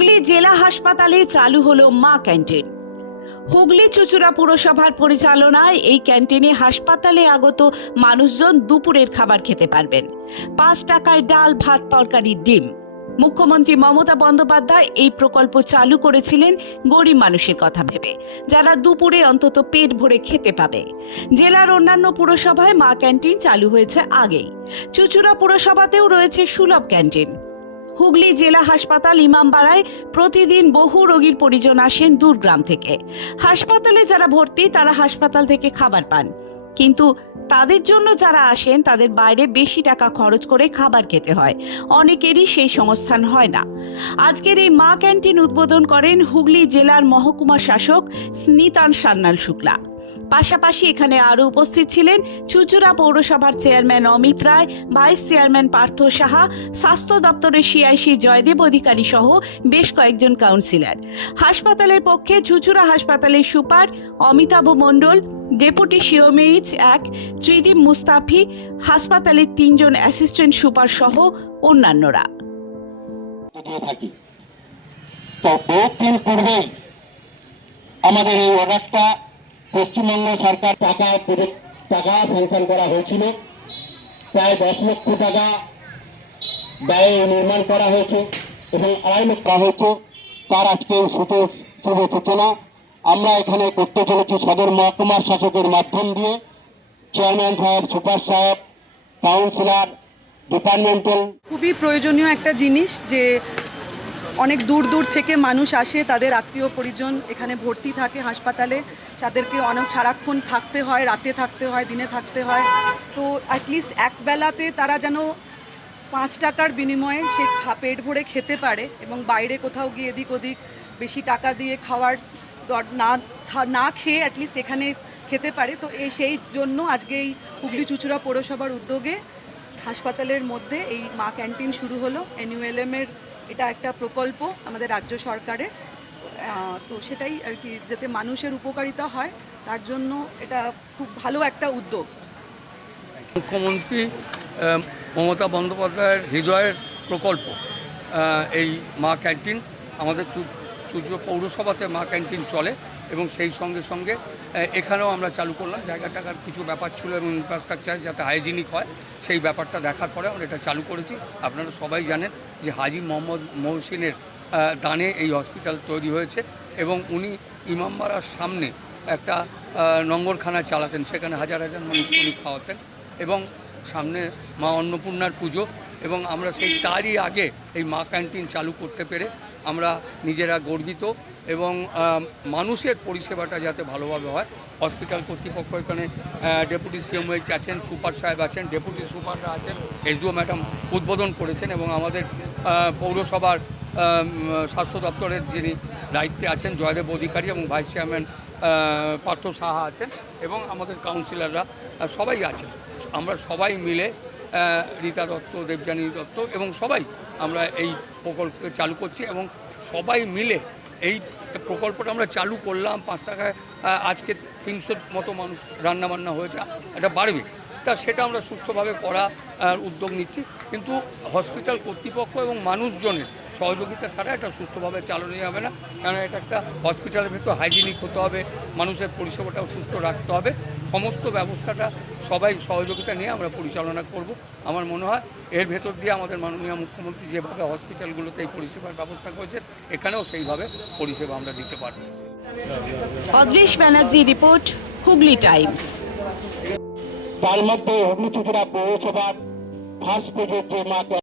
হুগলি জেলা হাসপাতালে চালু হলো মা ক্যান্টিন। হুগলি চুচুড়া পুরসভার পরিচালনায় এই ক্যান্টিনে হাসপাতালে আগত মানুষজন দুপুরের খাবার খেতে পারবেন। পাঁচ টাকায় ডাল, ভাত, তরকারি, ডিম। মুখ্যমন্ত্রী মমতা বন্দ্যোপাধ্যায় এই প্রকল্প চালু করেছিলেন গরিব মানুষের কথা ভেবে, যারা দুপুরে অন্তত পেট ভরে খেতে পাবে। জেলার অন্যান্য পুরসভায় মা ক্যান্টিন চালু হয়েছে আগেই। চুচুড়া পুরসভাতেও রয়েছে সুলভ ক্যান্টিন। হুগলি জেলা হাসপাতাল ইমামবাড়ায় প্রতিদিন বহু রোগীর পরিজন আসেন দূরগ্রাম থেকে। হাসপাতালে যারা ভর্তি, তারা হাসপাতাল থেকে খাবার পান। কিন্তু তাদের জন্য যারা আসেন, তাদের বাইরে বেশি টাকা খরচ করে খাবার খেতে হয়। অনেকেরই সেই সংস্থান হয় না। আজকের এই মা ক্যান্টিন উদ্বোধন করেন হুগলি জেলার মহকুমা শাসক স্নিতান সান্যাল শুক্লা। পাশাপাশি এখানে আরও উপস্থিত ছিলেন চুচুড়া পৌরসভার chairman Amit Roy, vice chairman Partha Saha, স্বাস্থ্য দপ্তরের সিআইসি জয়দেব অধিকারী সহ বেশ কয়েকজন কাউন্সিলর। হাসপাতালের পক্ষে চুচুড়া হাসপাতালের super Amitabha Mondal, deputy CMOH এক ত্রিদীপ মুস্তাফি, হাসপাতালের তিনজন অ্যাসিস্ট্যান্ট সুপার সহ অন্যান্যরা। আমাদের এই অর্ডারটা পশ্চিমবঙ্গ সরকার টাকা টাকা স্যাংশন করা হয়েছিল। প্রায় দশ লক্ষ টাকা ব্যয়ে নির্মাণ করা হয়েছে এবং আড়াই লক্ষ হয়েছে তার আজকে শুভ শুভ সূচনা আমরা এখানে করতে চলেছি সদর মহকুমার শাসকের মাধ্যম দিয়ে। চেয়ারম্যান সাহেব, সুপার সাহেব, কাউন্সিলর, ডিপার্টমেন্টাল। খুবই প্রয়োজনীয় একটা জিনিস যে অনেক দূর দূর থেকে মানুষ আসে, তাদের আত্মীয় পরিজন এখানে ভর্তি থাকে হাসপাতালে। তাদেরকে অনেক সারাক্ষণ থাকতে হয়, রাতে থাকতে হয়, দিনে থাকতে হয়। তো অ্যাটলিস্ট এক বেলাতে তারা যেন পাঁচ টাকার বিনিময়ে সে পেট ভরে খেতে পারে এবং বাইরে কোথাও গিয়ে এদিক ওদিক বেশি টাকা দিয়ে খাওয়ার না না খেয়ে অ্যাটলিস্ট এখানে খেতে পারে। তো এই সেই জন্য আজকে এই হুগলি চুচুড়া পৌরসভার উদ্যোগে হাসপাতালের মধ্যে এই মা ক্যান্টিন শুরু হলো। এনইউএলএম এর এটা একটা প্রকল্প আমাদের রাজ্য সরকারের তো সেটাই আর কি যাতে মানুষের উপকারিতা হয়, তার জন্য এটা খুব ভালো একটা উদ্যোগ। মুখ্যমন্ত্রী মমতা বন্দ্যোপাধ্যায়ের হৃদয়ের প্রকল্প এই মা ক্যান্টিন, আমাদের চুচুড়ো পৌরসভাতে মা ক্যান্টিন চলে। এবং সেই সঙ্গে সঙ্গে এখানেও আমরা চালু করলাম। জায়গা টাকার কিছু ব্যাপার ছিল এবং ইনফ্রাস্ট্রাকচার যাতে হাইজিনিক হয়, সেই ব্যাপারটা দেখার পরে আমরা এটা চালু করেছি। আপনারা সবাই জানেন যে হাজি মোহাম্মদ মহসিনের দানে এই হসপিটাল তৈরি হয়েছে এবং উনি ইমামবাড়ার সামনে একটা নঙ্গরখানা চালাতেন। সেখানে হাজার হাজার মানুষ উনি খাওয়াতেন এবং সামনে মা অন্নপূর্ণার পুজো এবং আমরা সেই তারই আগে এই মা ক্যান্টিন চালু করতে পেরে আমরা নিজেরা গর্বিত এবং মানুষের পরিষেবাটা যাতে ভালোভাবে হয়। হসপিটাল কর্তৃপক্ষ এখানে ডেপুটি সিএমএইচ আছেন, সুপার সাহেব আছেন, ডেপুটি সুপাররা আছেন এসডিও ম্যাডাম উদ্বোধন করেছেন এবং আমাদের পৌরসভার স্বাস্থ্য দপ্তরের যিনি দায়িত্বে আছেন, জয়দেব অধিকারী এবং ভাইস চেয়ারম্যান পার্থ সাহা আছেন এবং আমাদের কাউন্সিলররা সবাই আছেন। আমরা সবাই মিলে রীতা দত্ত, দেবযানী দত্ত এবং সবাই আমরা এই প্রকল্প চালু করছি এবং সবাই মিলে এই প্রকল্পটা আমরা চালু করলাম। পাঁচ টাকায় আজকে তিনশোর মতো মানুষ রান্নাবান্না হয়েছে। এটা বাড়বে। তা সেটা আমরা সুস্থভাবে করা উদ্যোগ নিচ্ছি। কিন্তু হসপিটাল কর্তৃপক্ষ এবং মানুষজনের সহযোগিতা ছাড়া এটা সুস্থভাবে চালানো যাবে না। কারণ এটা একটা হসপিটালের ভেতর হাইজিনিক হতে হবে, মানুষের পরিষেবাটাও সুস্থ রাখতে হবে। সমস্ত ব্যবস্থাটা সবাই সহযোগিতা নিয়ে আমরা পরিচালনা করব। আমার মনে হয় এর ভেতর দিয়ে আমাদের মাননীয় মুখ্যমন্ত্রী যেভাবে হসপিটালগুলোতে এই পরিষেবার ব্যবস্থা করেছেন, এখানেও সেইভাবে পরিষেবা আমরা দিতে পারব। Adrish Banerjee report, Hooghly times. তার মধ্যে হুগলি চুচুড়া পৌরসভার ফার্স্ট পেজের যে